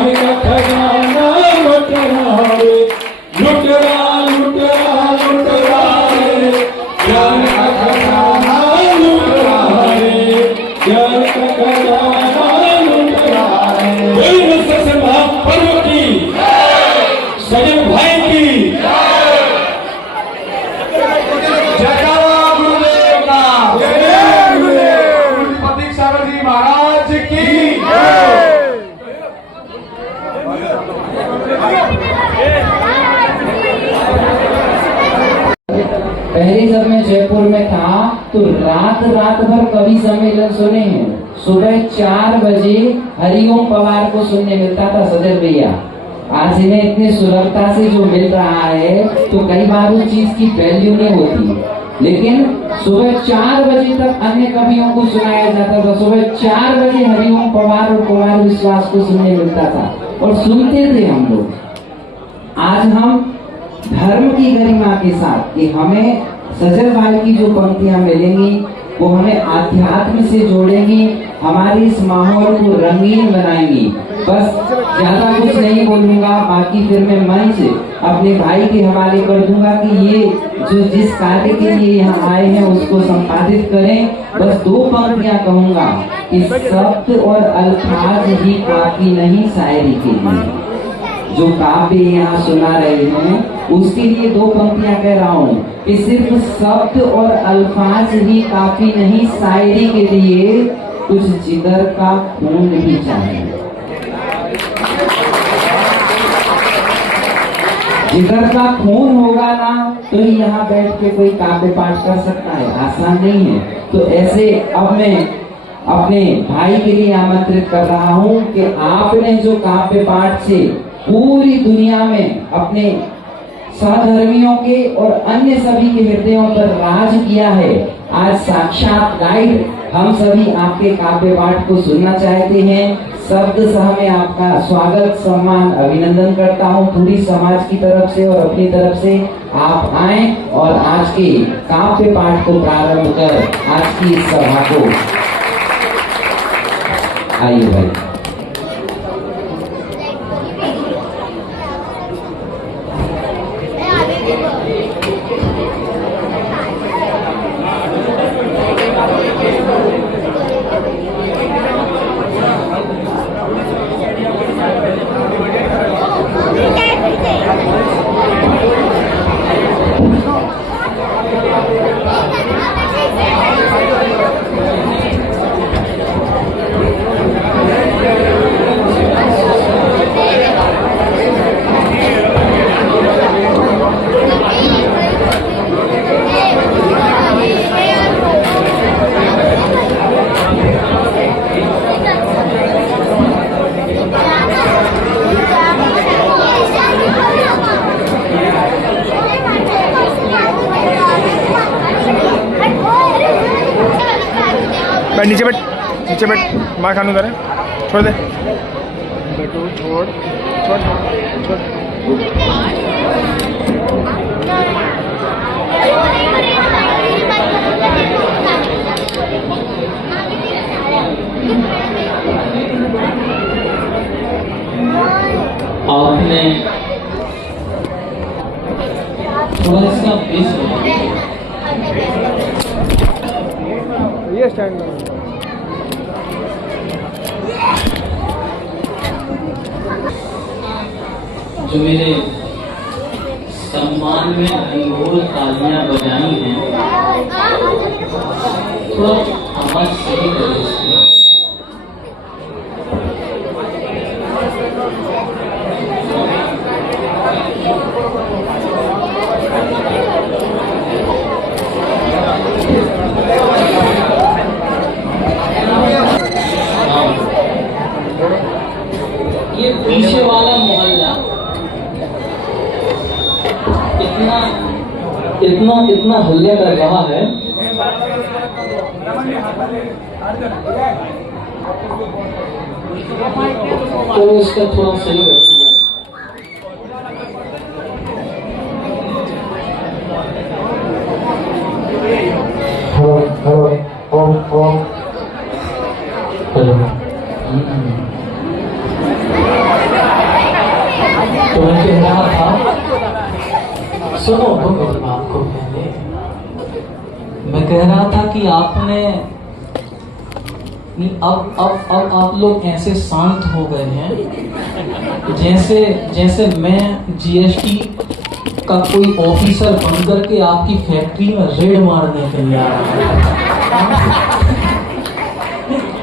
ज्ञान का खजाना लुट रहा रे, लुट रहा लुट रहा लुट रहा रे, ज्ञान का खजाना लुट रहा रे, ज्ञान का खजाना लुट रहा है। बोल सबसे महापर्व की सजन भाई की जयकारा गुरुदेव का, जय गुरुदेव प्रतीक सागर जी महाराज की। पहले जब मैं जयपुर में था तो रात भर कवि सम्मेलन सुने हैं। सुबह 4 बजे हरिओम पवार को सुनने मिलता था सजल भैया। आज इन्हें इतनी सुलभता से जो मिल रहा है तो कई बार उस चीज की वैल्यू नहीं होती, लेकिन सुबह 4 बजे तक अन्य कवियों को सुनाया जाता था। सुबह 4 बजे हरिओम पवार और कुमार विश्वास को सुनने मिलता था और सुनते थे हम लोग। आज हम धर्म की गरिमा के साथ कि हमें सजल भाई की जो पंक्तियां मिलेंगी वो हमें आध्यात्म से जोड़ेंगी, हमारे इस माहौल को रंगीन बनाएंगी। बस ज्यादा कुछ नहीं बोलूंगा, बाकी फिर मैं मंच अपने भाई के हवाले कर दूंगा कि ये जो जिस कार्य के लिए यहाँ आए हैं उसको संपादित करें। बस 2 पंक्तियां कहूंगा कि शब्द और अल्फाज ही काफी नहीं शायरी के लिए। जो काव्य यहाँ सुना रहे हैं उसके लिए 2 पंक्तियां कह रहा हूँ कि सिर्फ शब्द और अल्फाज ही काफी नहीं, शायरी के लिए कुछ जिगर का खून भी चाहिए। जिगर का खून होगा ना तो ही यहाँ बैठ के कोई काव्य पाठ कर सकता है, आसान नहीं है। तो ऐसे अब मैं अपने भाई के लिए आमंत्रित कर रहा हूँ कि आपने जो काव्य पाठ से पूरी दुनिया में अपने सहधर्मियों के और अन्य सभी के हृदयों पर राज किया है, आज साक्षात गाइड हम सभी आपके काव्य पाठ को सुनना चाहते हैं। शब्द सह में आपका स्वागत सम्मान अभिनंदन करता हूं पूरी समाज की तरफ से और अपनी तरफ से। आप आए और आज के काव्य पाठ को प्रारंभ कर आज की इस सभा को आइए भाई। बैठ नीचे बैठ, नीचे बैठ, माँ खानू करे छोड़ दे बेटू, छोड़ छोड़ छोड़। आपने थोड़ा इसका बेस ये स्टैंड जो मेरे सम्मान में अनमोल तालियां बजाई हैं, थोड़ा आवाज सही करें। ये पीछे वाला मोहल्ला इतना हल्ला कर रहा है, तो इसका थोड़ा सही रखिए। हेलो सुनो तो मेरी बात को पहले। मैं कह रहा था कि आपने अब आप लोग ऐसे शांत हो गए हैं जैसे मैं जीएसटी का कोई ऑफिसर बन करके आपकी फैक्ट्री में रेड मारने के लिए आ रहा है।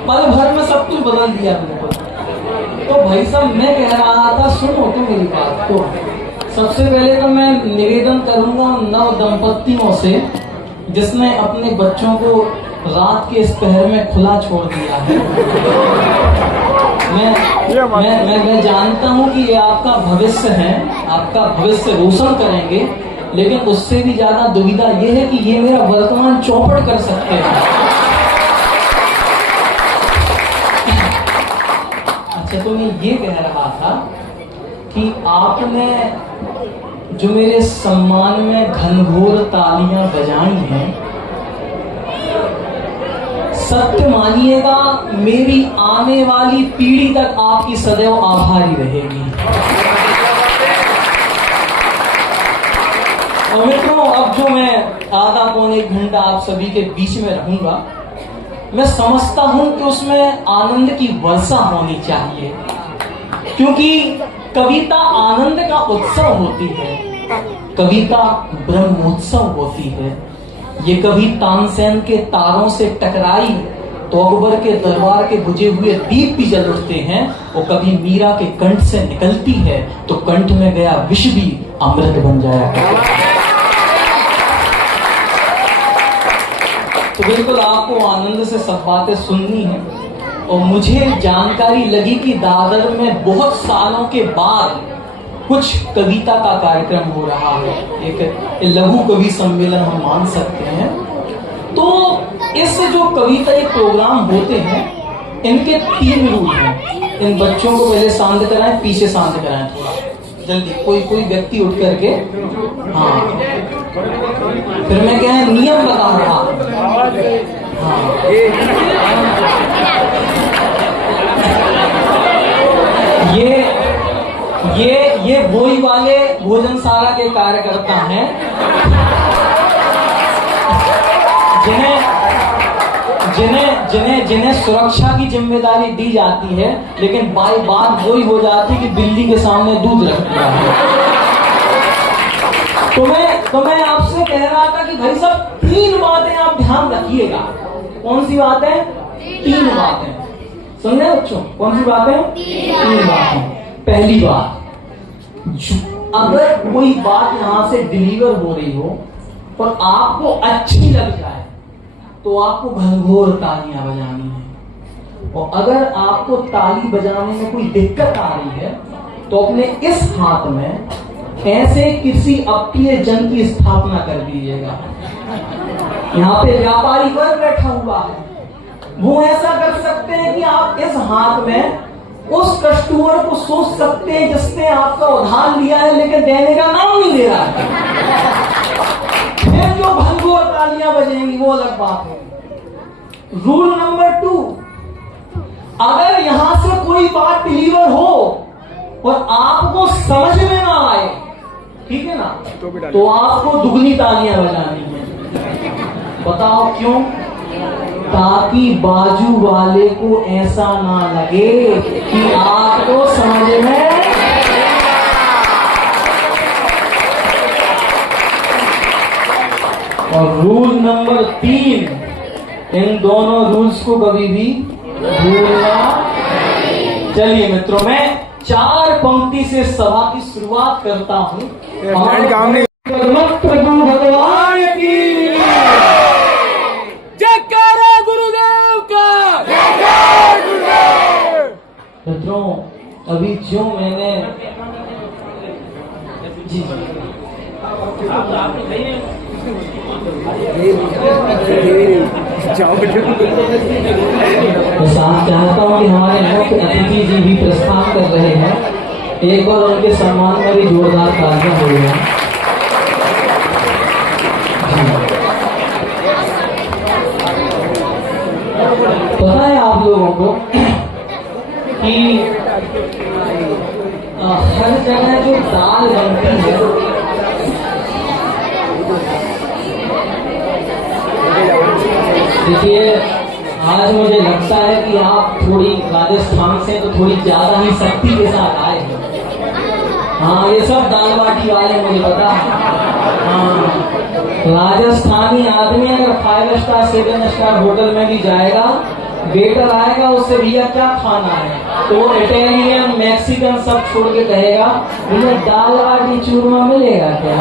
पल भर में सब कुछ बदल दिया मेरे को। तो भाई साहब मैं कह रहा था, सुनो तो मेरी बात को। सबसे पहले तो मैं निवेदन करूंगा नव दंपतियों से जिसने अपने बच्चों को रात के इस पहर में खुला छोड़ दिया है। मैं जानता हूं कि ये आपका भविष्य है, आपका भविष्य रोशन करेंगे, लेकिन उससे भी ज्यादा दुविधा ये है कि ये मेरा वर्तमान चौपट कर सकते हैं। अच्छा, तो मैं ये कह रहा था कि आपने जो मेरे सम्मान में घनघोर तालियां बजाई हैं, सत्य मानिएगा मेरी आने वाली पीढ़ी तक आपकी सदैव आभारी रहेगी। और मित्रों, अब जो मैं आधा पौने एक घंटा आप सभी के बीच में रहूंगा, मैं समझता हूं कि उसमें आनंद की वर्षा होनी चाहिए, क्योंकि कविता आनंद का उत्सव होती है, कविता ब्रह्मोत्सव होती है। ये कभी तानसेन के तारों से टकराई तो अकबर के दरबार के बुझे हुए दीप भी जल उठते हैं, और कभी मीरा के कंठ से निकलती है तो कंठ में गया विष भी अमृत बन जाया करता है। तो बिल्कुल आपको आनंद से सब बातें सुननी है। और मुझे जानकारी लगी कि दादर में बहुत सालों के बाद कुछ कविता का कार्यक्रम हो रहा है, एक लघु कवि सम्मेलन हम मान सकते हैं। तो इस जो कविता एक प्रोग्राम होते हैं, इनके 3 रूल हैं। इन बच्चों को पहले शांत कराएं, पीछे शांत कराएं, थोड़ा जल्दी। कोई व्यक्ति उठ करके, हाँ, फिर मैं क्या है नियम बता रहा। हाँ, ये वही वाले भोजनशाला के कार्यकर्ता हैं जिन्हें सुरक्षा की जिम्मेदारी दी जाती है, लेकिन बाई बात वही हो जाती है कि बिल्ली के सामने दूध रख दिया है। तो मैं आपसे कह रहा था कि भाई साहब 3 बातें आप ध्यान रखिएगा। कौन सी बातें? 3 बातें। समझे बच्चों? कौन सी बातें? 3 बातें। पहली बात, अगर कोई बात यहां से डिलीवर हो रही हो और आपको अच्छी लग जाए तो आपको घनघोर तालियां बजानी है। और अगर आपको ताली बजाने में कोई दिक्कत आ रही है तो अपने इस हाथ में ऐसे किसी अप्रिय जन की स्थापना कर दीजिएगा। यहाँ पे व्यापारी वर्ग बैठा हुआ है, वो ऐसा कर सकते हैं कि आप इस हाथ में उस कस्टमर को सोच सकते हैं जिसने आपका उधार लिया है लेकिन देने का नाम नहीं ले रहा है। फिर जो घनघोर तालियां बजेंगी वो अलग बात है। रूल नंबर 2, अगर यहां से कोई बात डिलीवर हो और आपको समझ में ना आए, ठीक है ना, तो आपको दुगनी तालियां बजानी है। बताओ क्यों? ताकि बाजू वाले को ऐसा ना लगे कि आपको समझ में। और रूल नंबर 3, इन दोनों रूल्स को कभी भी भूलना। चलिए मित्रों, मैं 4 पंक्ति से सभा की शुरुआत करता हूं। प्रभु भगवान की जयकारा, गुरुदेव का जयकारा। मित्रों, अभी जो मैंने जी चाहता हूँ कि हमारे मुख्य अतिथि जी भी प्रस्थान कर रहे हैं। एक बार उनके सम्मान में भी जोरदार तालियां हो रही हैं। पता है आप लोगों को कि हर जगह जो दाल बनती है देखिए, आज मुझे लगता है कि आप थोड़ी राजस्थान से तो थोड़ी ज्यादा ही शक्ति के साथ आए हैं। हाँ, ये सब दाल बाटी वाले मुझे पता है। हाँ, राजस्थानी आदमी अगर 5 स्टार 7 स्टार होटल में भी जाएगा, वेटर आएगा उससे भैया क्या खाना है, तो वो इटालियन मैक्सिकन सब छोड़ के कहेगा भैया दाल बाटी चूरमा मिलेगा क्या?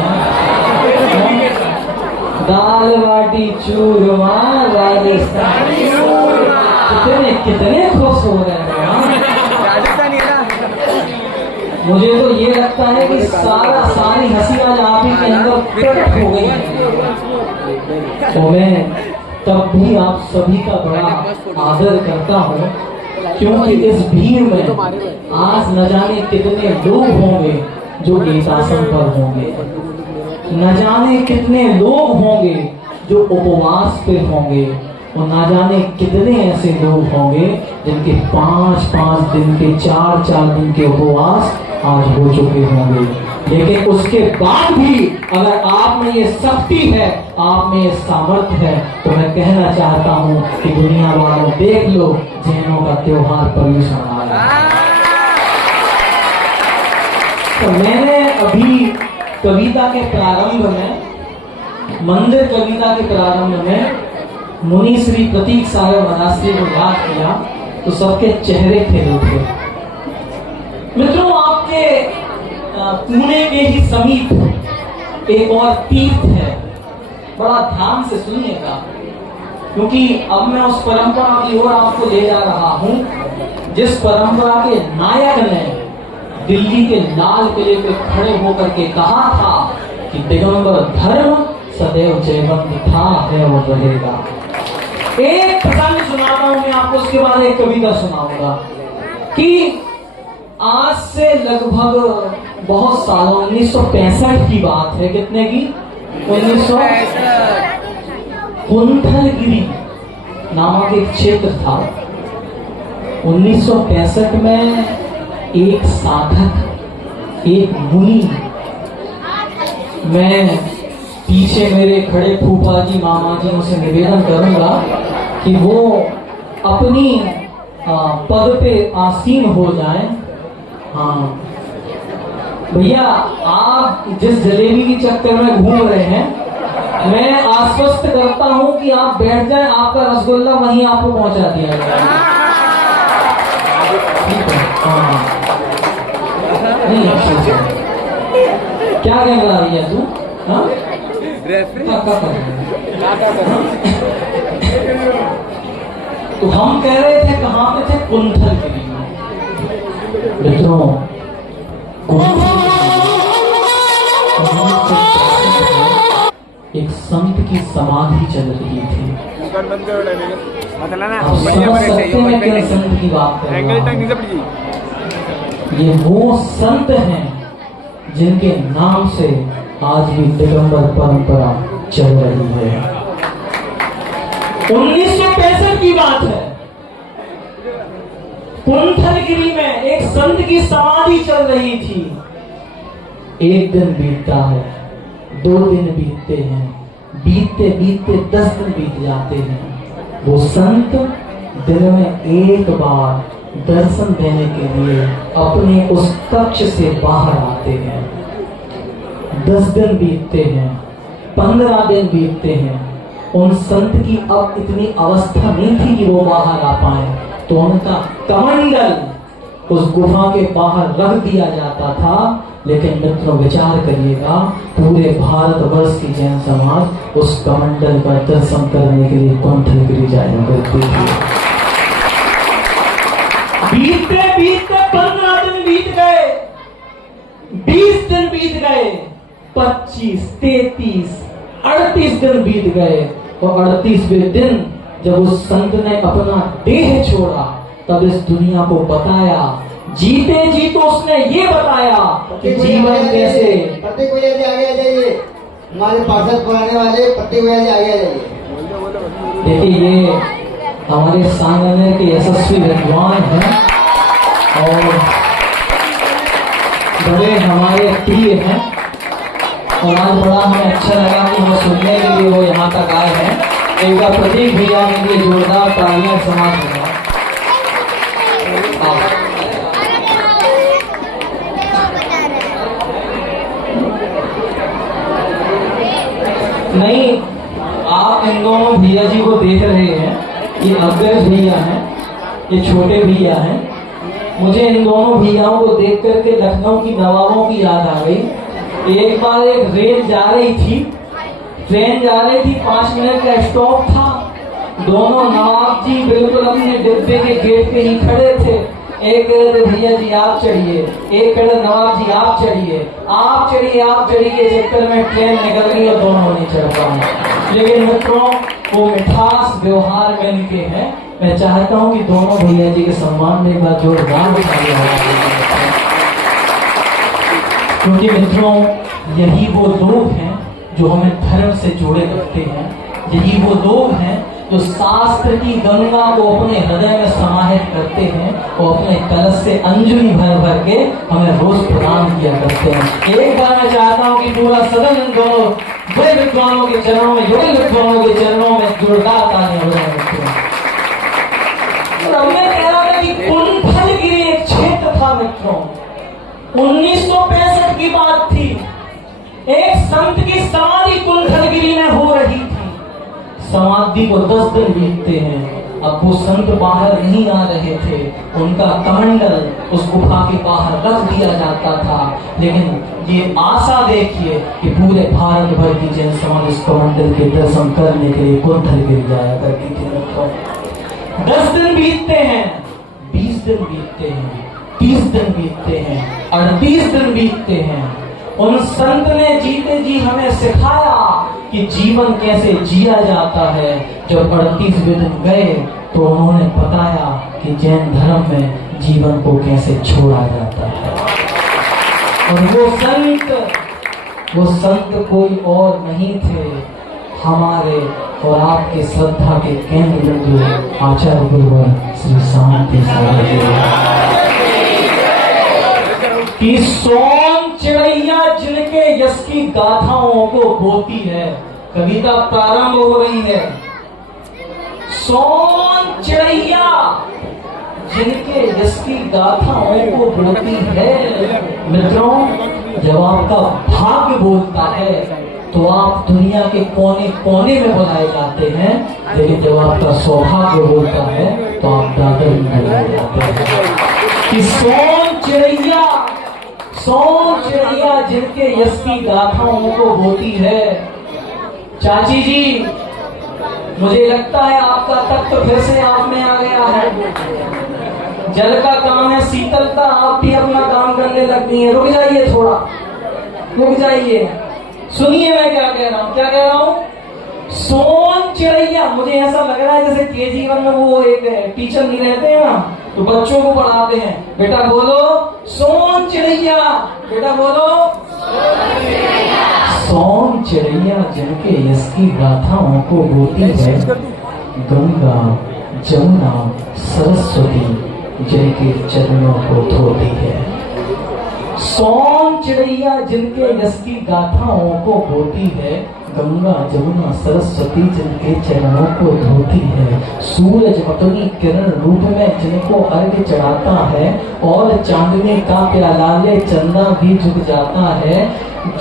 दाल बाटी चूरमा राजस्थान, कितने कितने खुश हो रहे हैं। राजस्थानी है ना। मुझे तो ये लगता है कि सारी हंसी आज आप ही के अंदर प्रकट हो गई है। तो मैं तब भी आप सभी का बड़ा आदर करता हूँ, क्योंकि इस भीड़ में आज न जाने कितने लोग होंगे जो गीतासन पर होंगे, न जाने कितने लोग होंगे जो उपवास पे होंगे, और न जाने कितने ऐसे लोग होंगे जिनके 5-5 दिन के 4-4 दिन के उपवास आज हो चुके होंगे। लेकिन उसके बाद भी अगर आप में ये शक्ति है, आप में ये सामर्थ्य है, तो मैं कहना चाहता हूँ कि दुनिया वालों देख लो, जैनों का त्योहार पर्यूषण आ रहा है। तो मैंने अभी कविता के प्रारंभ में, मंदिर कविता के प्रारंभ में मुनि श्री प्रतीक सागर महाराज को याद किया, तो सबके चेहरे खिले उठे। मित्रों, आपके पुणे के ही समीप एक और तीर्थ है, बड़ा ध्यान से सुनिएगा, क्योंकि अब मैं उस परंपरा की ओर आपको ले जा रहा हूं जिस परंपरा के नायक ने दिल्ली के लाल किले पे खड़े होकर के कहा था कि दिगंबर धर्म सदैव जयवंत था, है और रहेगा। एक प्रसंग सुनाता हूं मैं आपको, उसके बाद एक कविता सुनाऊंगा कि आज से लगभग बहुत सालों, 1965 की बात है। कितने की? 1965। कुंथलगिरी नामक एक क्षेत्र था। 1965 में एक साधक, एक मुनि, मैं पीछे मेरे खड़े फूफा जी मामा जी से निवेदन करूंगा कि वो अपनी पद पे आसीन हो जाएं। हाँ भैया, आप जिस जलेबी के चक्कर में घूम रहे हैं, मैं आश्वस्त करता हूं कि आप बैठ जाएं, आपका रसगुल्ला वहीं आपको पहुंचा दिया जाएगा। ठीक है? हाँ, नहीं अच्छा, क्या कह रहा भैया तू? हाँ, तो हम कह रहे थे कहाँ पे थे? कुंथलगिरी में। मित्रों, एक संत की समाधि चल रही थी। आप समझ सकते हैं क्या संत की बात कर रहा हूं? ये वो संत हैं जिनके नाम से आज भी दिगंबर परंपरा चल रही है। 1965 की बात है। कुंथलगिरी में एक संत की समाधि चल रही थी। एक दिन बीतता है, 2 दिन बीतते हैं, बीतते बीतते 10 दिन बीत जाते हैं। वो संत दिन में एक बार दर्शन देने के लिए अपने उस कक्ष से बाहर आते हैं। 10 दिन बीतते हैं, 15 दिन बीतते हैं। उन संत की अब इतनी अवस्था नहीं थी कि वो बाहर आ पाए, तो उनका कमंडल उस गुफा के बाहर रख दिया जाता था। लेकिन मित्रों, विचार करिएगा, पूरे भारतवर्ष की जैन समाज उस कमंडल का दर्शन करने के लिए कुंथलगिरी जाया करती थी। बीतते बीतते 15 दिन बीत गए, 20 दिन बीत गए, 25, 33, 38 दिन बीत गए। और 38वें दिन जब उस संत ने अपना देह छोड़ा, तब इस दुनिया को बताया, जीते जी तो उसने ये बताया कि जीवन कैसे। पत्ते को आगे आ जाइए, हमारे पार्षद पुराने वाले पत्ते को आगे आ जाइए। देखिए, ये हमारे सांगनेर के यशस्वी विद्वान हैं और बड़े हमारे प्रिय हैं, और आज बड़ा हमें अच्छा लगा कि वो सुनने के लिए वो यहाँ तक आए हैं। एक बार प्रतीक भैया के लिए जोरदार तालियां समाज में। नहीं, आप इन दोनों भैया जी को देख रहे हैं, ये अग्रज भैया हैं, ये छोटे भैया हैं। मुझे इन दोनों भैयाओं को देख करके लखनऊ की नवाबों की याद आ गई। एक बार एक रेल जा रही थी, ट्रेन जा रही थी, 5 मिनट का स्टॉप था। दोनों नवाब जी बिल्कुल अपने डिब्बे के गेट पे ही खड़े थे। एक कह रहे थे भैया जी आप चढ़िए, एक कह रहे नवाब जी आप चढ़िए, आप चढ़िए, आप चढ़िए। चक्कर में ट्रेन निकल गई और दोनों नहीं चढ़ पाए। लेकिन मित्रों, वो मिठास व्यवहार में इनके हैं। मैं चाहता हूं कि दोनों भैया जी के सम्मान में एक बार जोरदार तालियां हो, क्योंकि मित्रों यही वो लोग हैं जो हमें धर्म से जोड़े रखते हैं। यही वो लोग हैं जो शास्त्र की गंगा को अपने हृदय में समाहित करते हैं और अपने कलश से अंजलि भर भर के हमें रोज प्रदान किया करते हैं। एक बार मैं चाहता हूं कि पूरा सदन इन दोनों बड़े विद्वानों के चरणों में, युवा विद्वानों के चरणों में जोरदार तालियां हो जाए। मैं कह रहा था कि कुंठलगिरी एक क्षेत्र था मित्रों, 1965 की बात थी। एक संत की समाधि कुंठलगिरी में हो रही थी। समाधि को 10 दिन बीतते हैं। अब वो संत बाहर नहीं आ रहे थे, उनका कमंडल उस गुफा के बाहर रख दिया जाता था। लेकिन ये आशा देखिए कि पूरे भारत भर की जन समाज उस कमंडल के दर्शन करने के लिए कुंठलगिरी जाया करती थी। 10 दिन बीतते हैं, 20 दिन बीतते हैं, 30 दिन बीतते हैं, 38 दिन बीतते हैं। उन संत ने जीते जी हमें सिखाया कि जीवन कैसे जिया जाता है। जब 38 दिन गए तो उन्होंने बताया कि जैन धर्म में जीवन को कैसे छोड़ा जाता है। और वो संत कोई और नहीं थे, हमारे और आपके श्रद्धा के केंद्र बिंदु आचार्य गुरुवर श्री शांति कि सोन चिड़ैया जिनके यश की गाथाओं को बोती है। कविता प्रारंभ हो रही है। सोन चिड़ैया जिनके यश की गाथाओं को बोती है। मित्रों, जब आपका भाग्य बोलता है तो आप दुनिया के कोने कोने में बुलाए जाते हैं, लेकिन जब आपका सौभाग्य बोलता है तो आप दादर में बुलाए जाते हैं। कि सोन चिड़ैया जिनके यश की गाथाओं को होती है। चाची जी, मुझे लगता है आपका तख्त फिर से आप में आ गया है। जल का काम है, शीतल का, आप भी अपना काम करने लगती हैं। रुक जाइए, थोड़ा रुक जाइए, सुनिए मैं क्या कह रहा हूँ। क्या कह रहा हूँ? सोन चिड़ैया। मुझे ऐसा लग रहा है जैसे KG1 में वो एक टीचर नहीं रहते हैं ना, तो बच्चों को पढ़ाते हैं, बेटा बोलो सोन चिड़ैया, बेटा बोलो सोन चिड़ैया जिनके यश की गाथाओं को बोती है। गंगा जमुना सरस्वती जिनके चरणों को धोती है। सोन चिड़ैया जिनके यश की गाथाओं को बोती है। गंगा जमुना सरस्वती जिनके चरणों को धोती है। सूरज अपनी किरण रूप में जिनको अर्घ्य चढ़ाता है और चांदनी का प्याला ले चंदा भी झुक जाता है।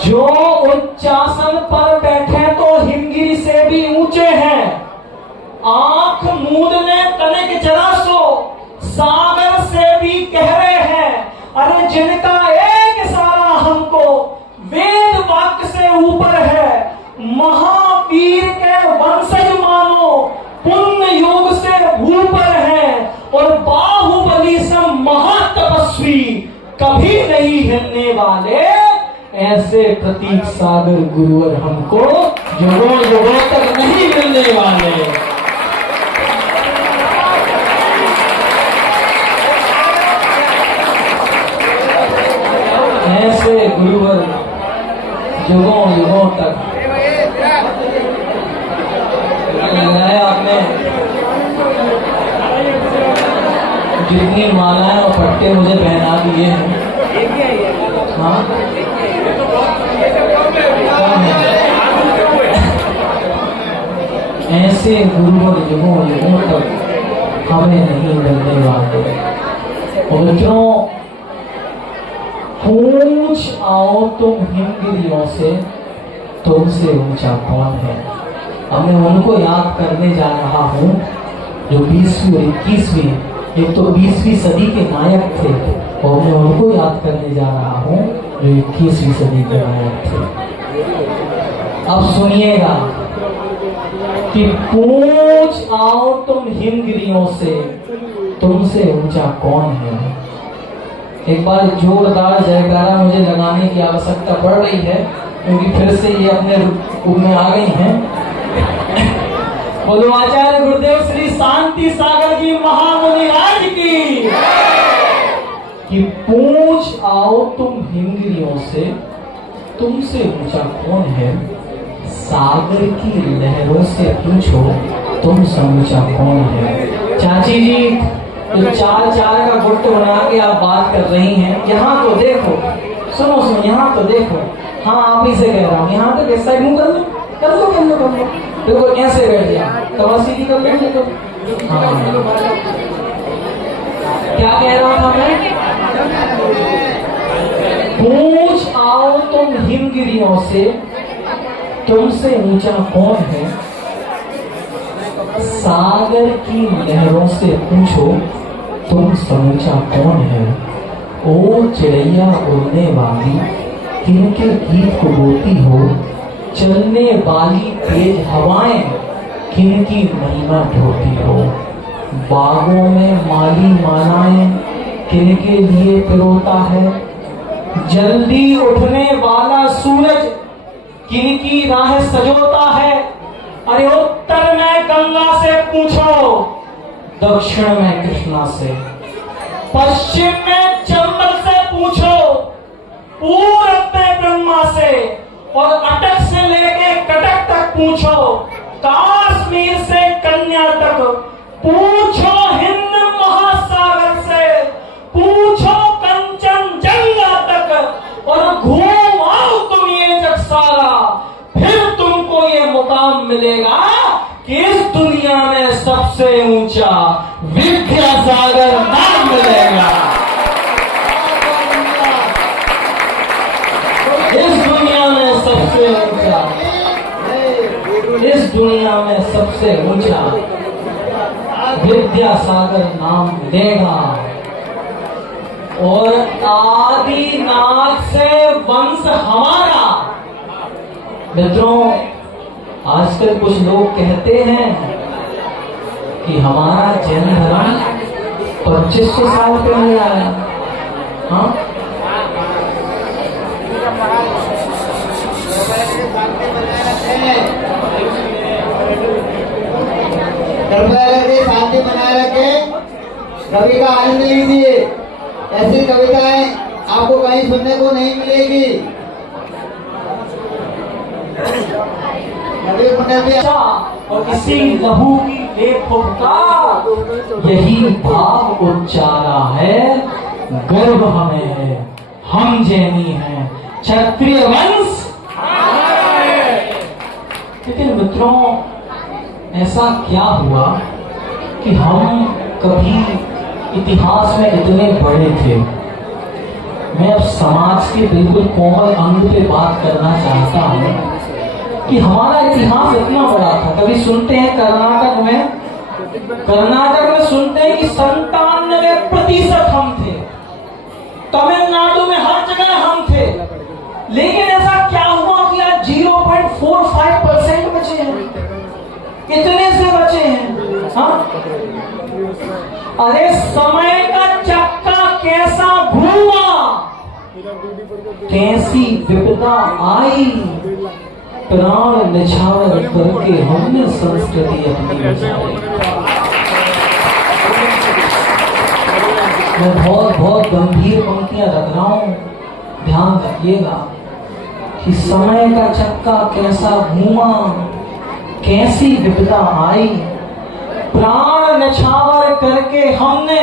जो उच्चासन पर बैठे तो हिमगिरी से भी ऊंचे हैं। आंख मूंद ले तनिक जरा सो सागर से भी गहरे हैं। अरे जिनका एक इशारा हमको वेद वाक्य से ऊपर है। महावीर के वंशज मानो पुण्य योग से ऊपर है। और बाहुबली सम महातपस्वी कभी नहीं हिलने वाले। ऐसे प्रतीक सागर गुरुवर हमको युगों युगों तक नहीं मिलने वाले। ऐसे गुरुवर युगों युगों तक। लगाया आपने जितनी मालाएं और पट्टे मुझे पहना दिए हैं। हाँ, ऐसे गुरुवर युगों युगों तक हमें नहीं मिलने वाले। और मित्रों, पूछ आओ तुम हिमगिरियों से, तुमसे ऊंचा कौन है। अब मैं उनको याद करने जा रहा हूँ जो 20वीं और 21वीं, एक तो 20वीं सदी के नायक थे, और मैं उनको याद करने जा रहा हूँ जो 21वीं सदी के नायक थे। अब सुनिएगा कि पूछ आओ तुम हिमगिरियों से, तुमसे ऊंचा कौन है। एक बार जोरदार जयकारा मुझे लगाने की आवश्यकता पड़ रही है, क्योंकि फिर से ये अपने रूप में आ गई हैं। बोलो आचार्य गुरुदेव श्री शांति सागर जी महामुनि राज की। कि पूछ आओ तुम हिमगिरियों से, तुमसे ऊंचा कौन है। सागर की लहरों से पूछो, तुम समूचा कौन है। चाची जी, तो चार चार का गुट बना के आप बात कर रही हैं, यहाँ तो देखो, सुनो सुनो, यहाँ तो देखो। हाँ, आप ही से कह रहा हूँ, यहाँ तो कैसा मुंह कर लो, कर लो कर लो कर लो। देखो कैसे बैठ गया, तवा सीधी कर बैठ लो। हाँ, क्या कह रहा था मैं। पूछ आओ तुम हिमगिरियों से, तुमसे ऊंचा कौन है। सागर की लहरों से पूछो, तुम समूचा कौन है। ओ चिड़ैया उड़ने वाली, किनके गीत को बोती हो। चलने वाली तेज हवाएं, किनकी महिमा ढोती हो। बागों में माली मालाएं, किनके लिए पिरोता है। जल्दी उठने वाला सूरज, किनकी राह सजोता है। अरे उत्तर में गंगा से पूछो, दक्षिण में कृष्णा से। पश्चिम में चंबल से पूछो, पूरब में ब्रह्मा से। और अटक से लेके कटक तक पूछो, कश्मीर से कन्या तक पूछो। हिंद महासागर से पूछो, कंचनजंगा तक। और घूम आओ तुम ये जग सारा, फिर तुमको ये मुकाम मिलेगा कि इस दुनिया में सबसे ऊंचा विद्यासागर नाम मिलेगा। इस दुनिया में सबसे ऊंचा, इस दुनिया में सबसे ऊंचा विद्यासागर नाम मिलेगा। और आदिनाथ से वंश हमारा। मित्रों, आजकल कुछ लोग कहते हैं कि हमारा जैन धर्म 2500 साल पहले आया। हाँ, कृपया करके शांति बनाए रखें, कवि का आनंद लीजिए। ऐसी कविताएं आपको कहीं सुनने को नहीं मिलेगी। और इसी लहू की लेखों का यही भाव उच्चारा है। गर्व हमें है, हम जैनी हैं, क्षत्रिय वंश। लेकिन मित्रों, ऐसा क्या हुआ कि हम कभी इतिहास में इतने बड़े थे। मैं अब समाज के बिल्कुल कोमल अंग पे बात करना चाहता हूँ कि हमारा इतिहास इतना बड़ा था। कभी सुनते हैं कर्नाटक में सुनते हैं कि 97% हम थे। तमिलनाडु में हर जगह हम थे। लेकिन ऐसा क्या हुआ कि आज 0.45% बचे हैं। कितने से बचे हैं। हाँ, अरे समय का चक्का कैसा घूमा, कैसी विपदा आई, प्राण निछावर करके हमने संस्कृति अपनी बचाई। मैं बहुत बहुत गंभीर पंक्तियां रख रहा हूं, ध्यान रखिएगा कि समय का चक्का कैसा घूमा, कैसी विपदा आई, प्राण निछावर करके हमने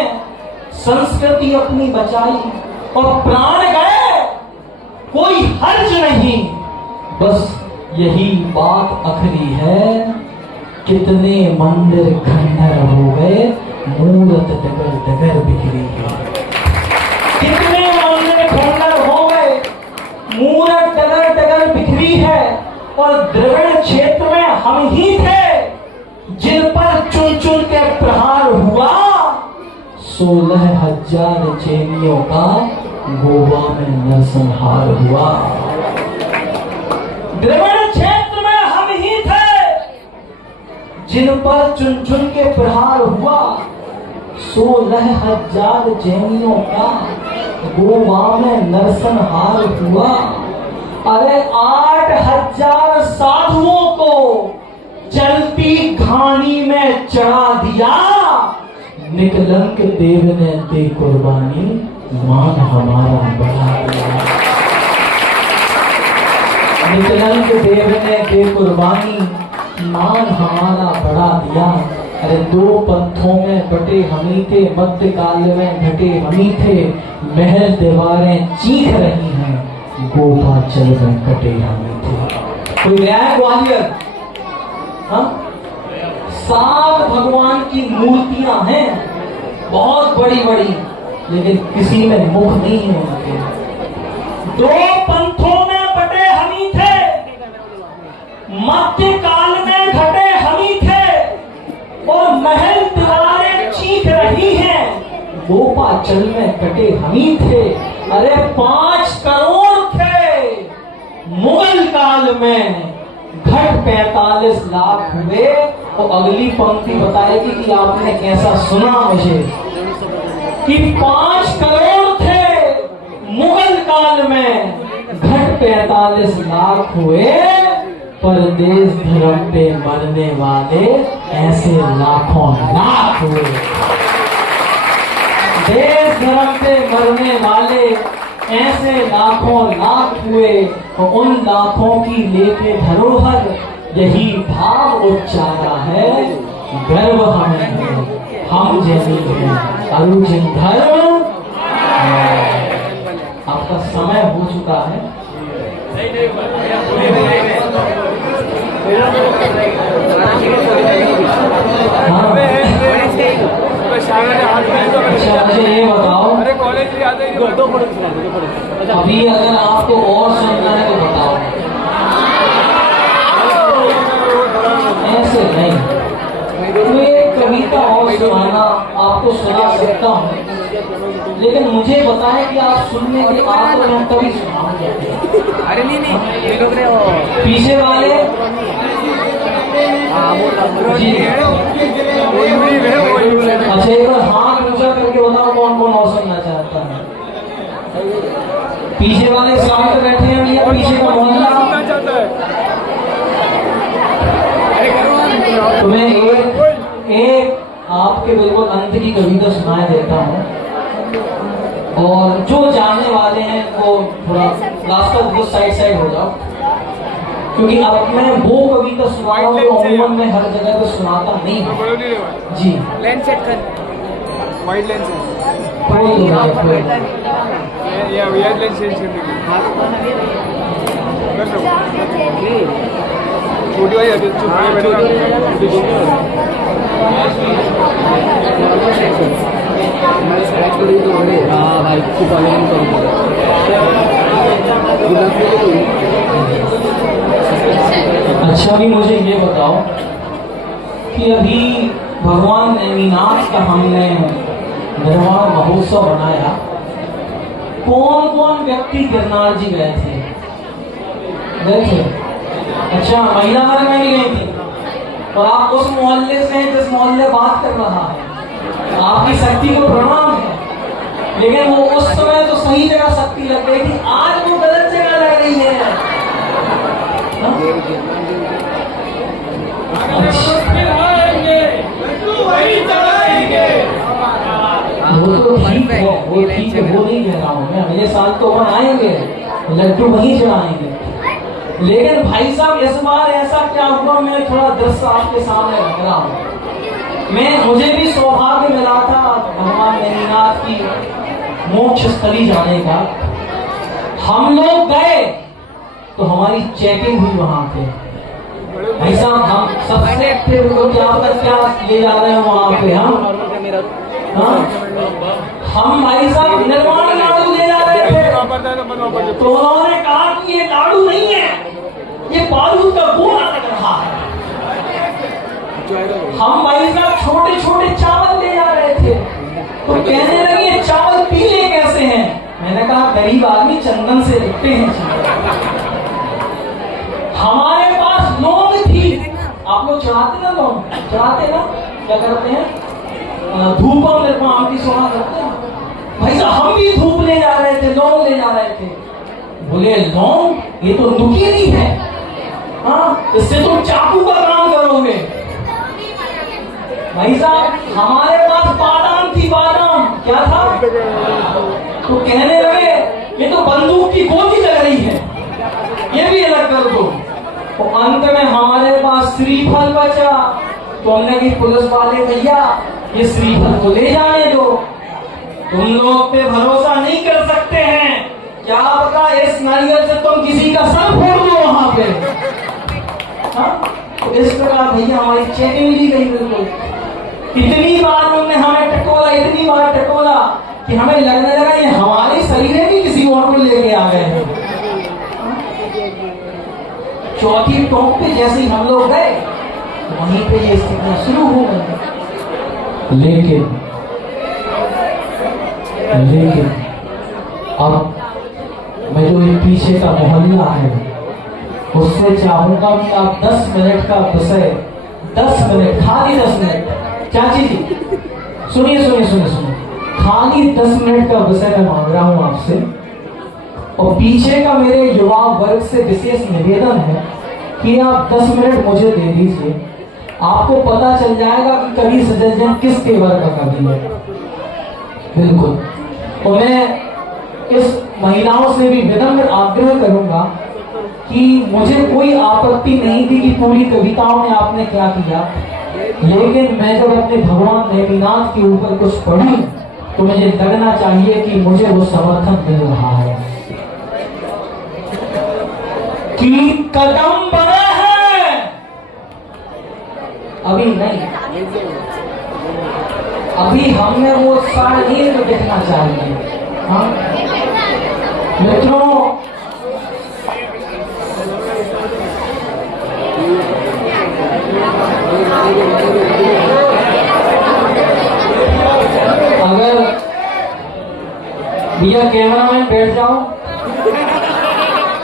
संस्कृति अपनी बचाई। और प्राण गए कोई हर्ज नहीं, बस यही बात आखिरी है कितने मंदिर खंडर हो गए, मूरत डगर डगर बिखरी है। कितने मंदिर खंडर हो गए, मूरत डगर डगर बिखरी है। और द्रविड़ क्षेत्र में हम ही थे जिन पर चुन चुन के प्रहार हुआ। 16,000 जैनियों का गोवा में नरसंहार हुआ। द्रविड़ क्षेत्र में हम ही थे जिन पर चुन चुन के प्रहार हुआ। 16,000 जैनियों का गोवा में नरसंहार हुआ। अरे 8,000 साधुओं को चलती घानी में चढ़ा दिया। निकलंक देव ने दे कुर्बानी, मान हमारा बढ़ा दिया। निकलंक देव ने दे कुर्बानी, मान हमारा बढ़ा दिया। अरे 2 पंथों में बटे हमी थे, मध्य काल में घटे हमी थे। महल दीवारें चीख रही हैं, गोपाचल में कटे हमी थे। कोई गया है ग्वालियर? हाँ, 7 भगवान की मूर्तियां हैं, बहुत बड़ी बड़ी, लेकिन किसी में मुख नहीं है उनके। 2 पंथों में बटे हमी थे, मध्य काल में घटे हमी थे, और महल दीवारें चीख रही हैं, गोपाचल में कटे हमी थे। अरे 5 करोड़ थे मुगल काल में, घट 45 लाख हुए। तो अगली पंक्ति बताएगी कि आपने कैसा सुना मुझे, कि 5 करोड़ थे मुगल काल में, घट 45 लाख हुए। परदेश धर्म पे मरने वाले ऐसे लाखों लाख हुए। देश धर्म पे मरने वाले ऐसे लाखों लाख हुए। और उन लाखों की लेके धरोहर यही भाव उच्चारा है, गर्व हमें है, हम जैसे हैं अर्जुन धर्म। आपका समय हो चुका है। अच्छा, मुझे ये बताओ, अभी अगर आपको और सुनना है तो बताओ, ऐसे नहीं। मैं कविता और सुनाना आपको सुना सकता हूँ, लेकिन मुझे बताएं कि आप सुनने के बाद तो मैं कभी सुनाऊंगा। अरे नहीं, पीछे वाले जी, अच्छा एक बार हाथ ऊंचा करके बताओ कौन कौन और सुनना चाहता है। पीछे वाले साथ बैठे हैं भैया, पीछे का मोहल्ला। तो मैं एक आपके बिल्कुल अंत की कविता सुनाए देता हूँ, और जो जानने वाले हैं वो थोड़ा लास्ट तक वो साइड हो जाओ, क्योंकि अब मैं वो कविता सुना रहा हूँ जो अमूमन मैं हर जगह पे सुनाता नहीं हूँ। जी, लेंस सेट कर, वाइड लेंस है, या वाइड लेंस चेंज कर देंगे। कर लो छोटी वाली आती है, बड़े बड़े। हाँ भाई, अच्छा, भी मुझे ये बताओ कि अभी भगवान नैमीनाथ का हमने निर्वाण महोत्सव बनाया, कौन कौन व्यक्ति गिरनार जी गए थे? अच्छा, महिला वर्ग में भी गई थी। और आप उस मोहल्ले से जिस मोहल्ले बात कर रहा है, आपकी शक्ति को प्रणाम है, लेकिन वो उस समय तो सही जगह शक्ति लग गई थी, आज वो गलत जगह लग रही है। वो तो ठीक है, वो ठीक है, वो नहीं कह रहा हूँ मैं। अगले साल तो वहाँ आएंगे, लड्डू वहीं चढ़ाएंगे। लेकिन भाई साहब, इस बार ऐसा क्या हुआ, मैं थोड़ा दृश्य आपके सामने रख रहा हूँ। मुझे भी सौभाग्य मिला था भगवान नैमीनाथ की मोक्ष स्थली जाने का। हम लोग गए तो हमारी चेकिंग हुई वहां पे, भाई साहब हम सबसे एक्टिव को क्या ले जा रहे हैं वहाँ पे हम भाई साहब निर्माण लाडू ले जा रहे थे, तो उन्होंने कहा कि ये लाडू नहीं है, ये बारूद का गोला लग रहा है। हम भाई साहब छोटे छोटे चावल ले जा रहे थे, तो कहने लगे ये चावल पीले कैसे हैं। मैंने कहा गरीब आदमी चंदन से लिखते हैं। हमारे पास लौंग थी, आप लोग चढ़ाते ना लौंग, चढ़ाते ना, क्या करते हैं धूपम निर्माण की सोना करते हैं। भाई साहब हम भी धूप ले जा रहे थे, लौंग ले जा रहे थे। बोले लौंग ये तो नुकीली है, हाँ इससे तो चाकू का काम करोगे। भाई साहब हमारे पास बादाम थी, बादाम क्या था, तो कहने लगे ये तो बंदूक की गोली लग रही है, ये भी अलग कर दो। तो अंत में हमारे पास श्रीफल बचा, तो हमने की पुलिस वाले भैया ये श्रीफल को ले जाने दो, तुम लोग पे भरोसा नहीं कर सकते हैं, क्या पता इस नारियल से तुम किसी का सर फोड़ दो वहां पे। हाँ? तो इस प्रकार भैया हमारी चेकिंग ली गई। बिल्कुल इतनी बार उन्होंने हमें टटोला, इतनी बार टटोला कि हमें लगने लगा ये हमारे शरीर में भी किसी और को लेके आ गए हैं। चौथी टोक पे जैसे ही हम लोग गए वहीं पे ये स्थितियां शुरू हो गई। लेकिन अब मैं जो ये पीछे का मोहल्ला है उससे चाहूंगा कि आप 10 मिनट का विषय, 10 मिनट, खाली 10 मिनट, चाची जी सुनिए सुनिए सुनिए सुनिए, खाली 10 मिनट का विषय मैं मांग रहा हूं आपसे। और पीछे का मेरे युवा वर्ग से विशेष निवेदन है कि आप 10 मिनट मुझे दे दीजिए, आपको पता चल जाएगा कि कवि सजल जैन किस तेवर का कवि है। बिल्कुल। और मैं इस महिलाओं से भी विनम्र आग्रह करूंगा कि मुझे कोई आपत्ति नहीं थी कि पूरी कविताओं में आपने क्या किया, लेकिन मैं जब अपने भगवान नेमिनाथ के ऊपर कुछ पढ़ूं तो मुझे लगना चाहिए कि मुझे वो समर्थन मिल रहा है कि कदम बढ़े हैं, अभी नहीं, अभी हमें वो साढ़ देखना चाहिए। हाँ मित्रों, अगर भैया कैमरा में बैठ जाओ,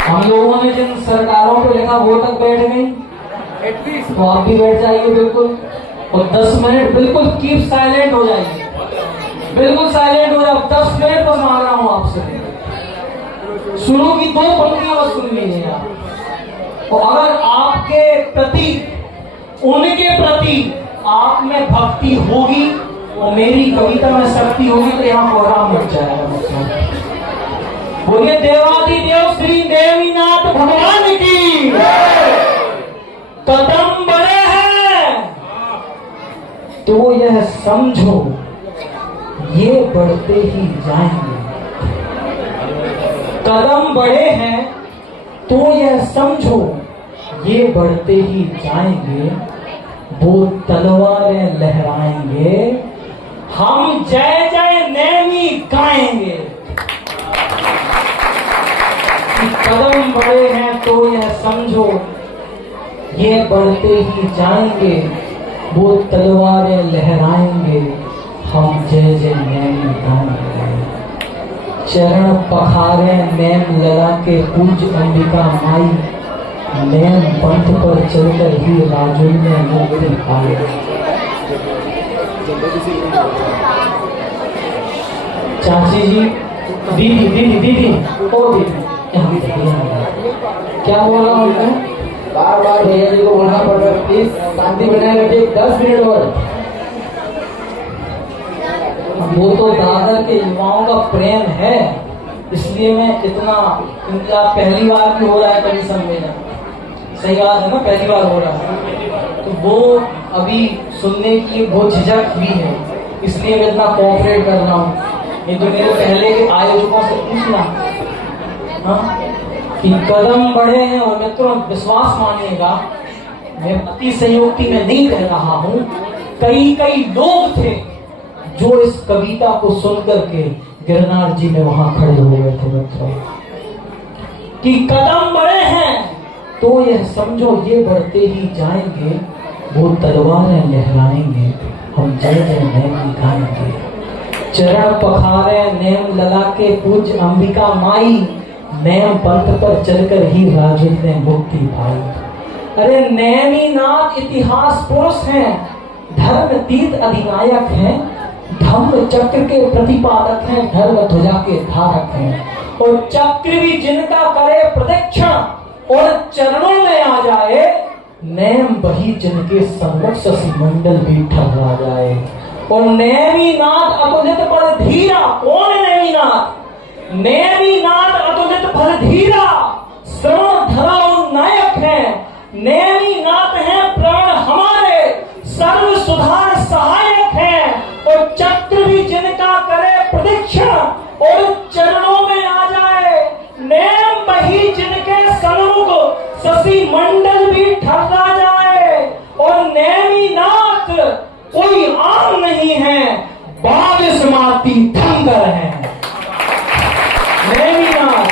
हम लोगों ने जिन सरकारों को लिखा वो तक बैठ गई, तो आप भी बैठ जाइए बिल्कुल। और 10 मिनट बिल्कुल कीप साइलेंट हो जाइए, बिल्कुल साइलेंट हो जाओ। 10 मिनट बस मांग रहा हूं आपसे, शुरू की 2 पंक्तियां बस सुन लीजिए आप। और अगर आपके प्रति, उनके प्रति आप में भक्ति होगी और मेरी कविता में शक्ति होगी तो यहाँ प्रोग्राम मच जाएगा। बोलिए देवादिदेव श्री देवीनाथ भगवान की। कदम बढ़े हैं तो यह समझो ये बढ़ते ही जाएंगे, कदम बढ़े हैं तो यह समझो ये बढ़ते ही जाएंगे, वो तलवारें लहराएंगे, हम जय जय नेमी गाएंगे। कदम बढ़े हैं तो यह समझो ये बढ़ते ही जाएंगे, वो तलवारें लहराएंगे, हम जय जय नेमी गाएंगे। चरण पखारे नेम लगा के पूज अंबिका माई, नेम पंथ पर चलकर ही राजुल ने मुक्ति पाई। चाची जी, दीदी दीदी दीदी, ओ दीदी, क्या बोल रहा हूँ मैं? बार बार भैया जी को बोलना पड़ रहा है, प्लीज शांति बनाए रखिए। 10 मिनट और। वो तो दादा के युवाओं का प्रेम है, इसलिए मैं इतना, क्योंकि आप पहली बार भी हो रहा है कभी सम्मेलन, सही बात है ना, पहली बार हो रहा है, तो वो अभी सुनने की बहुत झिझक भी है, इसलिए मैं इतना कोऑपरेट कर रहा हूँ। ये तो मेरे पहले के आयोजकों से पूछना कि कदम बढ़े हैं। और मित्रों विश्वास मानिएगा, मैं अतिशयोक्ति में नहीं कह रहा हूं, कई कई लोग थे जो इस कविता को सुनकर के गिरनार जी में वहां खड़े हो गए थे मित्रों। कि कदम बढ़े हैं तो यह समझो ये बढ़ते ही जाएंगे, वो तलवारें लहराएंगे, हम जय जय नैन गाएंगे। चरण पखारे नेम लगा के पूज अंबिका माई, नेम पंथ पर चलकर ही राजुल ने मुक्ति पाई। अरे नेमिनाथ इतिहास पुरुष हैं, धर्म तीर्थ अधिनायक हैं, धम्म चक्र के प्रतिपादक हैं, धर्म ध्वजा के धारक हैं। और चक्र भी जिनका करे प्रदक्षिण और चरणों में आ जाए, नेम बही जिनके सम्मुख शशि मंडल भी ठहरा जाए। और नेमिनाथ अतुलित बल धीरा, कौन है नेमिनाथ? नेमिनाथ अतुलित बल धीरा, श्रवण धरा नायक है। नेमिनाथ है प्राण हमारे, सर्व सुधार सहायक है। और चक्र भी जिनका करे प्रदक्षिण और चरणों में आ जाए, नेम बही जिनके सन्मुख शशि मंडल भी ठहरा जाए। और नेमिनाथ कोई आम नहीं है, बाविस्माती थंगर है। नेमिनाथ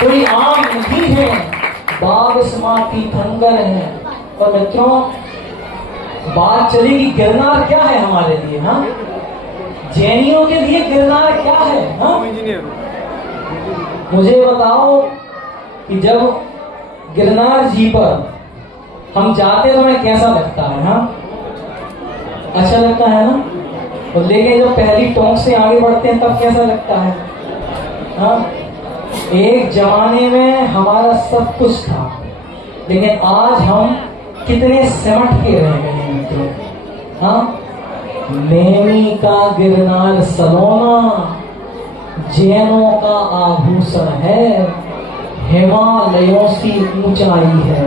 कोई आम नहीं है, बाविस्माती थंगर है। और मित्रों, बात चली कि गिरनार क्या है हमारे लिए, हाँ? जैनियों के लिए गिरनार क्या है, हाँ? मुझे बताओ कि जब गिरनार जी पर हम जाते तो हमें कैसा लगता है, हाँ? अच्छा लगता है ना? और लेकिन जब पहली टोंक से आगे बढ़ते हैं तब कैसा लगता है, हाँ? एक जमाने में हमारा सब कुछ था, लेकिन आज हम कितने सिमट के रह गए हैं मित्रों, हाँ? नेमी का गिरनार सलोना, जैनों का आभूषण है, हिमालयों सी ऊंचाई है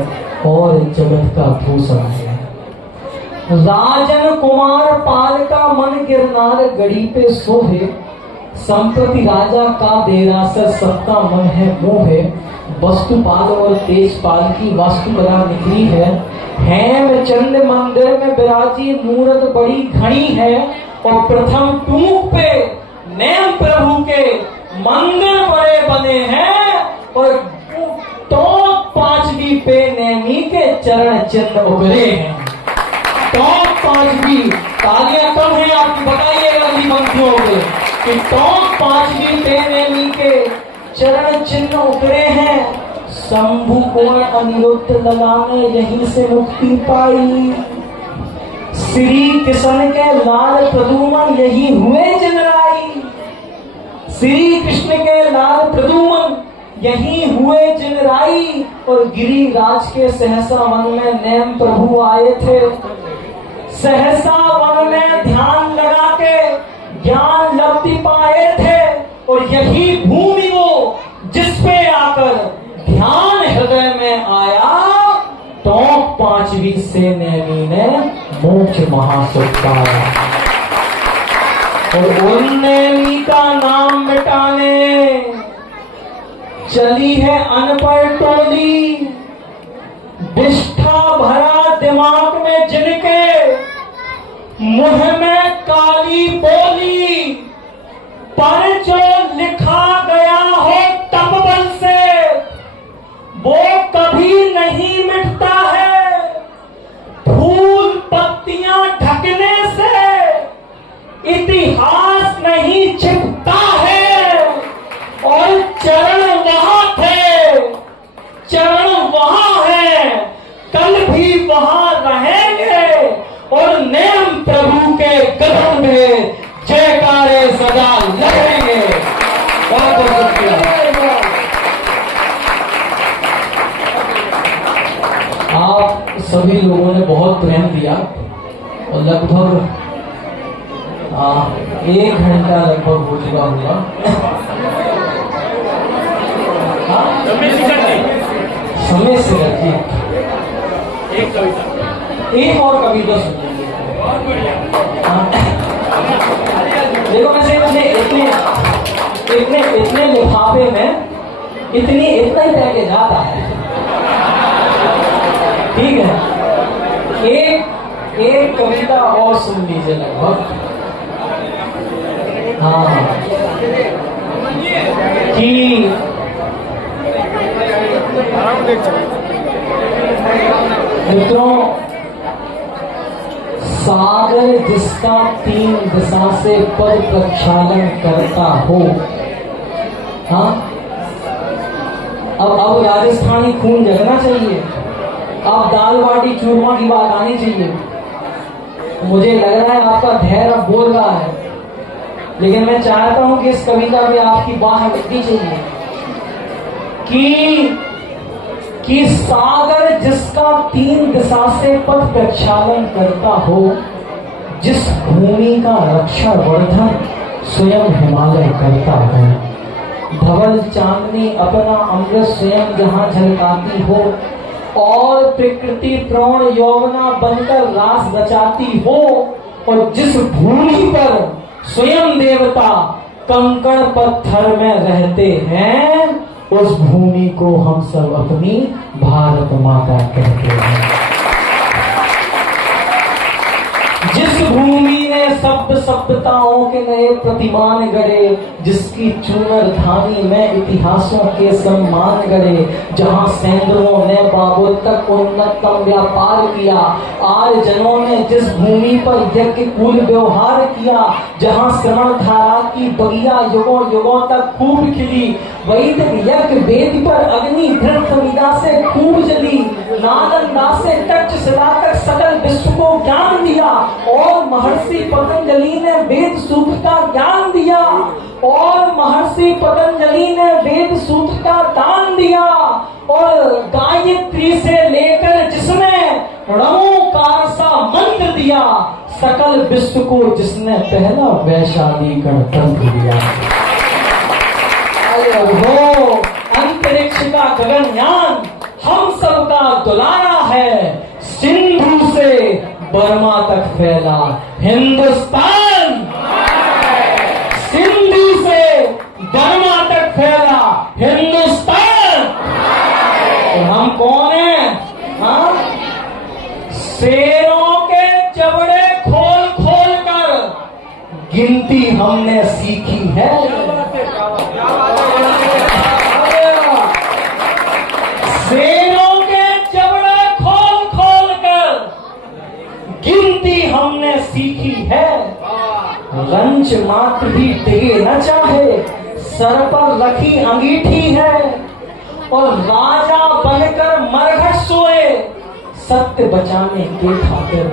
और जगत का भूषण है। राजन कुमार पाल का मन गिरनार गढ़ी पे सोहे, संप्रति राजा का देरासर सबका मन है मोहे। वस्तुपाल और तेजपाल की वास्तुकला निकली है, हेमचंद मंदिर में विराजी मूरत बड़ी घनी है। और प्रथम टूक पे नेम प्रभु के मंदिर बड़े बने हैं, और टॉप 5वीं पे नेमी के चरण चिन्ह उभरे हैं। टॉप 5वीं, तालियां कम है आपकी, बताइएगा पंक्तियों पे कि टॉप 5वीं पे नेमी के चरण चिन्ह उतरे हैं। शंभु कोण अनिरुद्ध लगाने यहीं से मुक्ति पाई, श्री कृष्ण के लाल प्रदुमन यही हुए जिनराई। श्री कृष्ण के लाल प्रदुमन यही हुए जिनराई। और गिरिराज के सहसा वन में नेम प्रभु आए थे, सहसा वन में ध्यान लगा के ज्ञान लब्धि पाए थे। और यही भूमि वो जिसपे आकर ध्यान हृदय में आया, टॉप 5वीं से नेमी ने मोक्ष महासुख पाया। और उन नेमी का नाम मिटाने चली है अनपढ़ टोली, निष्ठा भरा दिमाग में जिनके, मुंह में काली बोली, पर जो लिखा गया हो तपबल से वो कभी नहीं मिटता है। फूल पत्तियां ढकने से इतिहास नहीं छिपता है। और चरण वहां थे, चरण वहां है, कल भी वहां रहेंगे। और नेम प्रभु के कदम में जयकारे सदा लगेंगे। बहुत बहुत शुक्रिया। आप सभी लोगों ने बहुत प्रेम दिया और लगभग 1 घंटा लगभग हो चुका होगा। समय से रखिए, एक और कविता सुनिए। देखो वैसे मुझे इतने लिफाफे में इतना ही पैकेज आता है। ठीक है, एक कविता और सुन लीजिए लगभग। हाँ, कि मित्रों, सागर जिसका 3 दिशा से पद प्रक्षालन करता हो। हाँ, अब राजस्थानी खून जगना चाहिए, अब दाल बाटी चूरमा की बात आनी चाहिए। मुझे लग रहा है आपका धैर्य अब बोल रहा है, लेकिन मैं चाहता हूं कि इस कविता में आपकी बात लिखनी चाहिए कि सागर जिसका 3 दिशा से पथ प्रक्षालन करता हो, जिस भूमि का रक्षा वर्धन स्वयं हिमालय करता है, धवल चांदनी अपना अमृत स्वयं जहां झलकाती हो, और प्रकृति प्राण यौवना बनकर रास रचाती हो, और जिस भूमि पर स्वयं देवता कंकड़ पत्थर में रहते हैं, उस भूमि को हम सब अपनी भारत माता कहते हैं। जिस भूमि ने सभ्यताओं के नए प्रतिमान गढ़े, जिसकी चूनर धानी में इतिहासों के सम्मान गढ़े, जहां सैंकड़ों ने बाबों तक उन्नतम व्यापार किया, आर्यजनों ने जिस भूमि पर यज्ञ कुल व्यवहार किया, जहां श्रवण धारा की बगिया युगों युगों तक खूब खिली, वैदिक यज्ञ वेद पर अग्नि दृढ़ संविदा से खूब जली, नालंदा से तक्षशिला तक सकल विश्व को ज्ञान दिया, और महर्षि पतंजलि ने वेद सूत्र का ज्ञान दिया, और महर्षि पतंजलि ने वेद सूत्र का दान दिया, और गायत्री से लेकर जिसने णोकार सा मंत्र दिया, सकल विश्व को जिसने पहला वैशाली गणतंत्र दिया। वो अंतरिक्ष का गगनयान हम सबका दुलारा है, सिंधु से बर्मा तक फैला हिंदुस्तान, सिंधु से बर्मा तक फैला हिंदुस्तान। तो हम कौन हैं? हाँ? शेरों के जबड़े खोल खोल कर गिनती हमने सीखी है, शेरों के जबड़े खोल खोल कर गिनती हमने सीखी है। रंच मात्र भी डिगे न चाहे, सर पर रखी अंगीठी है, और राजा बनकर मरघट सोए, सत्य बचाने के खातिर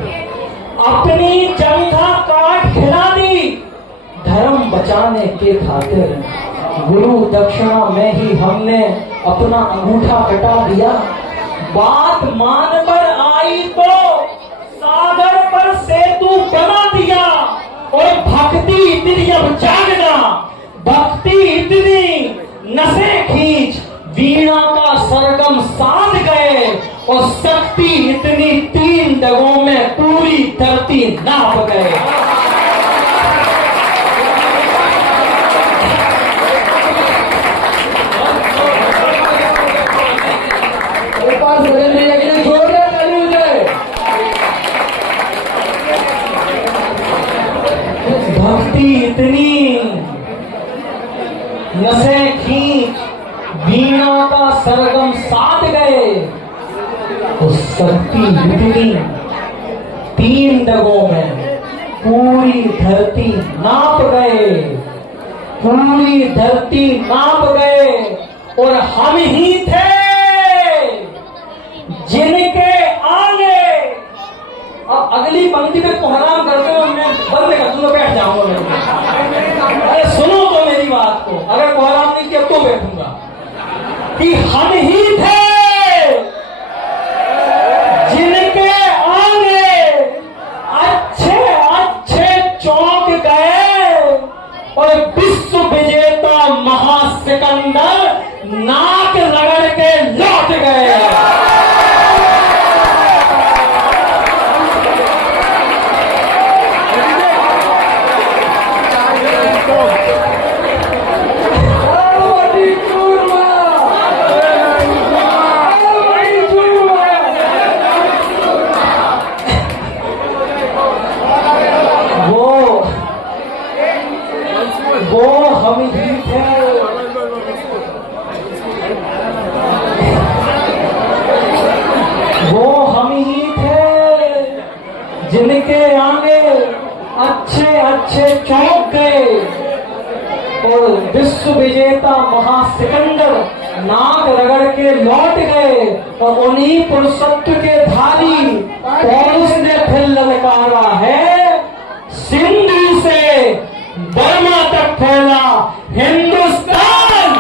अपनी जंघा काट खिला दी, धर्म बचाने के खातिर गुरु दक्षिणा में ही हमने अपना अंगूठा कटा दिया। बात मान पर आई तो सागर पर सेतु बना दिया, और भक्ति इतनी अब जागना, भक्ति इतनी नसें खींच वीणा का सरगम साध गए, और शक्ति इतनी 3 डगों में पूरी धरती नाप गए। भक्ति इतनी नसें खींच वीणा का सरगम साध गए, उस शक्ति इतनी 3 डगों में पूरी धरती नाप गए, पूरी धरती नाप गए। और हम ही थे जिनके आगे, अब अगली पंक्ति में कोहराम करते हुए मैं बंद कर दूंगा, बैठ जाऊंगा मैं। अरे सुनो तो मेरी बात को, अगर कोहराम नहीं किया तो बैठूंगा। कि हम ही थे जिनके आगे अच्छे अच्छे चौंक गए, और विश्व विजेता महासिकंदर नाक रगड़ के लौट गए। चौंक गए और विश्व विजेता महासिकंदर नाक रगड़ के लौट गए और उन्हीं पुरुषत्व के धारी पौरुष ने फिर ललकारा है, सिंधु से बर्मा तक फैला हिंदुस्तान।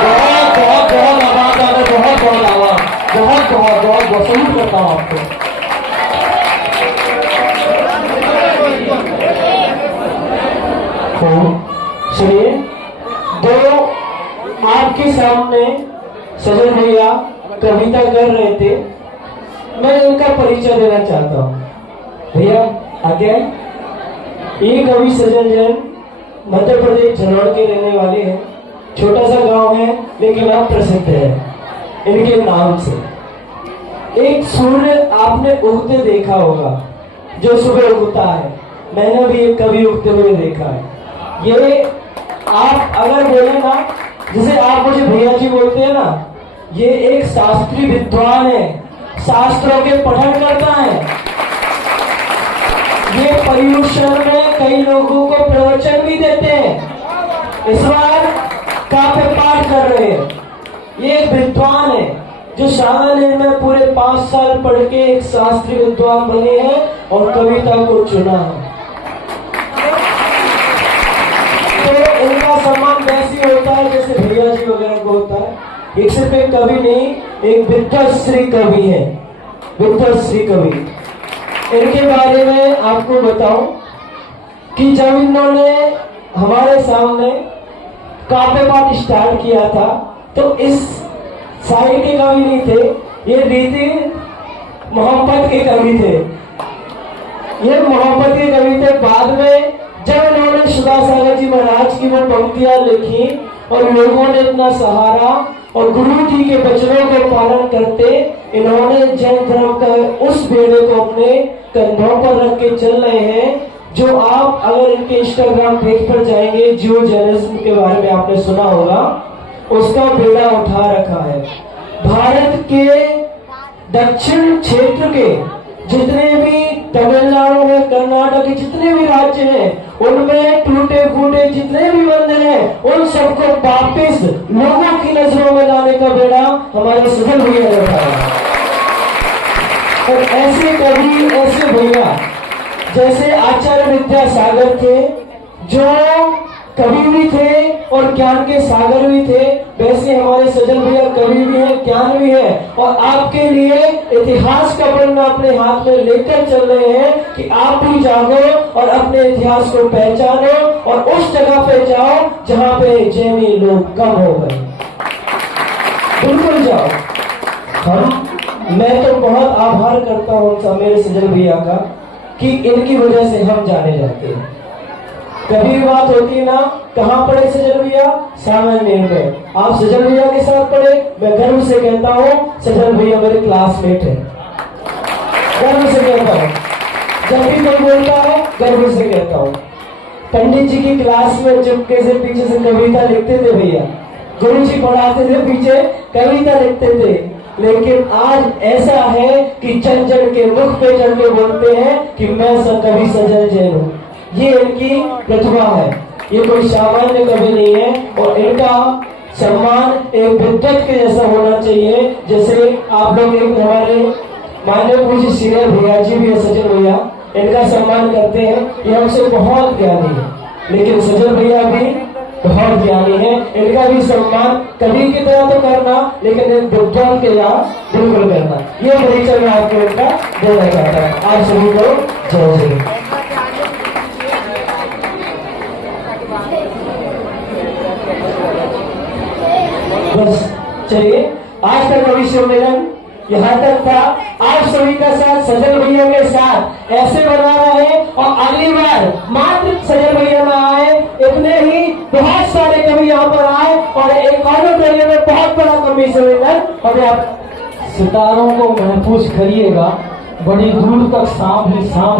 बहुत बहुत बहुत आवाज आ रहा है, बहुत बहुत आवाज, बहुत बहुत बहुत बहुत सल्यूट करता हूँ आपको। सुनिए, दो आपके सामने सजन भैया कविता कर रहे थे, मैं इनका परिचय देना चाहता हूँ। भैया आगे आए। ये कवि सजन जैन मध्य प्रदेश झलोड़ के रहने वाले हैं। छोटा सा गांव है लेकिन अब प्रसिद्ध है इनके नाम से। एक सूर्य आपने उगते देखा होगा, जो सुबह उगता है, मैंने भी एक कवि उगते हुए देखा है। ये आप अगर बोले ना, जैसे आप मुझे भैया जी बोलते हैं ना, ये एक शास्त्रीय विद्वान है, शास्त्रों के पठन करता है। ये पर्यूषण में कई लोगों को प्रवचन भी देते हैं। इस बार काव्य पाठ कर रहे हैं। ये एक विद्वान है जो शाहजहां में पूरे 5 साल पढ़ के एक शास्त्रीय विद्वान बने हैं और कविता को चुना है। तो इनका सम्मान वैसे होता है जैसे भैया जी वगैरह को होता है। एक सिर्फ एक कवि नहीं, एक विद्वश्री कवि है, विद्वश्री कवि। इनके बारे में आपको बताऊं कि जब इन्होंने हमारे सामने काव्य पाठ स्टार्ट किया था तो इस साइड के कवि नहीं थे, ये रीति मोहब्बत के कवि थे। ये मोहब्बत के कवि थे। बाद में जब इन्होंने सुधा सागर जी महाराज की वो पंक्तियां लिखी और लोगों ने इतना सहारा और गुरु जी के वचनों को पालन करते इन्होंने जैन धर्म का उस बेड़े को अपने कंधों पर रख के चल रहे हैं, जो आप अगर इनके इंस्टाग्राम पेज पर जाएंगे, जियो जैनिज्म के बारे में आपने सुना होगा, उसका बेड़ा उठा रखा है। भारत के दक्षिण क्षेत्र के जितने भी तमिलनाडु में, कर्नाटक के जितने भी राज्य हैं, उनमें टूटे फूटे जितने भी मंदिर हैं, उन सबको वापिस लोगों की नजरों में लाने का बेड़ा हमारे सजन भैया ने उठाया। और ऐसे कवि, ऐसे भैया जैसे आचार्य विद्यासागर थे, जो कवि भी थे और ज्ञान के सागर भी थे, वैसे हमारे सजन भैया कवि भी हैं, ज्ञान भी है। और आपके लिए इतिहास का पन्ना अपने हाथ में लेकर चल रहे हैं कि आप भी जागो और अपने इतिहास को पहचानो और उस जगह पे जाओ जहां पे जैनी लोग कम हो गए। बिल्कुल जाओ। मैं तो बहुत आभार करता हूँ मेरे सजन भैया का कि इनकी वजह से हम जाने जाते हैं। कभी बात होती ना, कहाँ पढ़े सजन भैया? सामान्य में। आप सजन भैया के साथ पढ़े, मैं गर्व से कहता हूँ सजन भैया मेरे क्लासमेट है, गर्व से कहता हूँ। जब भी कोई बोलता है गर्व से कहता हूँ। पंडित जी की क्लास में चुपके से पीछे से कविता लिखते थे भैया, गुरु जी पढ़ाते थे, पीछे कविता लिखते थे। लेकिन आज ऐसा है कि जन जन के मुख पे चढ़ के बोलते हैं कि मैं कवि सजन जैन हूँ। ये इनकी प्रतिभा है, ये कोई सामान्य कवि नहीं है। और इनका सम्मान एक विद्वत के जैसा होना चाहिए। जैसे आप लोग एक हमारे माननीय पूज्य सीनियर भैया जी भी है, सजन भैया, इनका सम्मान करते हैं। ये हमसे बहुत ज्ञानी है, लेकिन सजन भैया भी बहुत ज्ञानी है। इनका भी सम्मान कवि की तरह तो करना, लेकिन एक विद्वान के यहाँ बिल्कुल करना। ये परिचय मैं आपको इनका देना चाहता हूँ। आप सभी को जय जय। बस चलिए, आज का कवि सम्मेलन यहाँ तक था। आप सभी का साथ सजन भैया के साथ ऐसे बना रहे और अगली बार मात्र सजन भैया ना आए, इतने ही बहुत सारे कवि यहाँ पर आए और एक ऑडिटोरियम में बहुत बड़ा कवि सम्मेलन। और आप सितारों को महफूज करिएगा, बड़ी दूर तक सांप ही सांप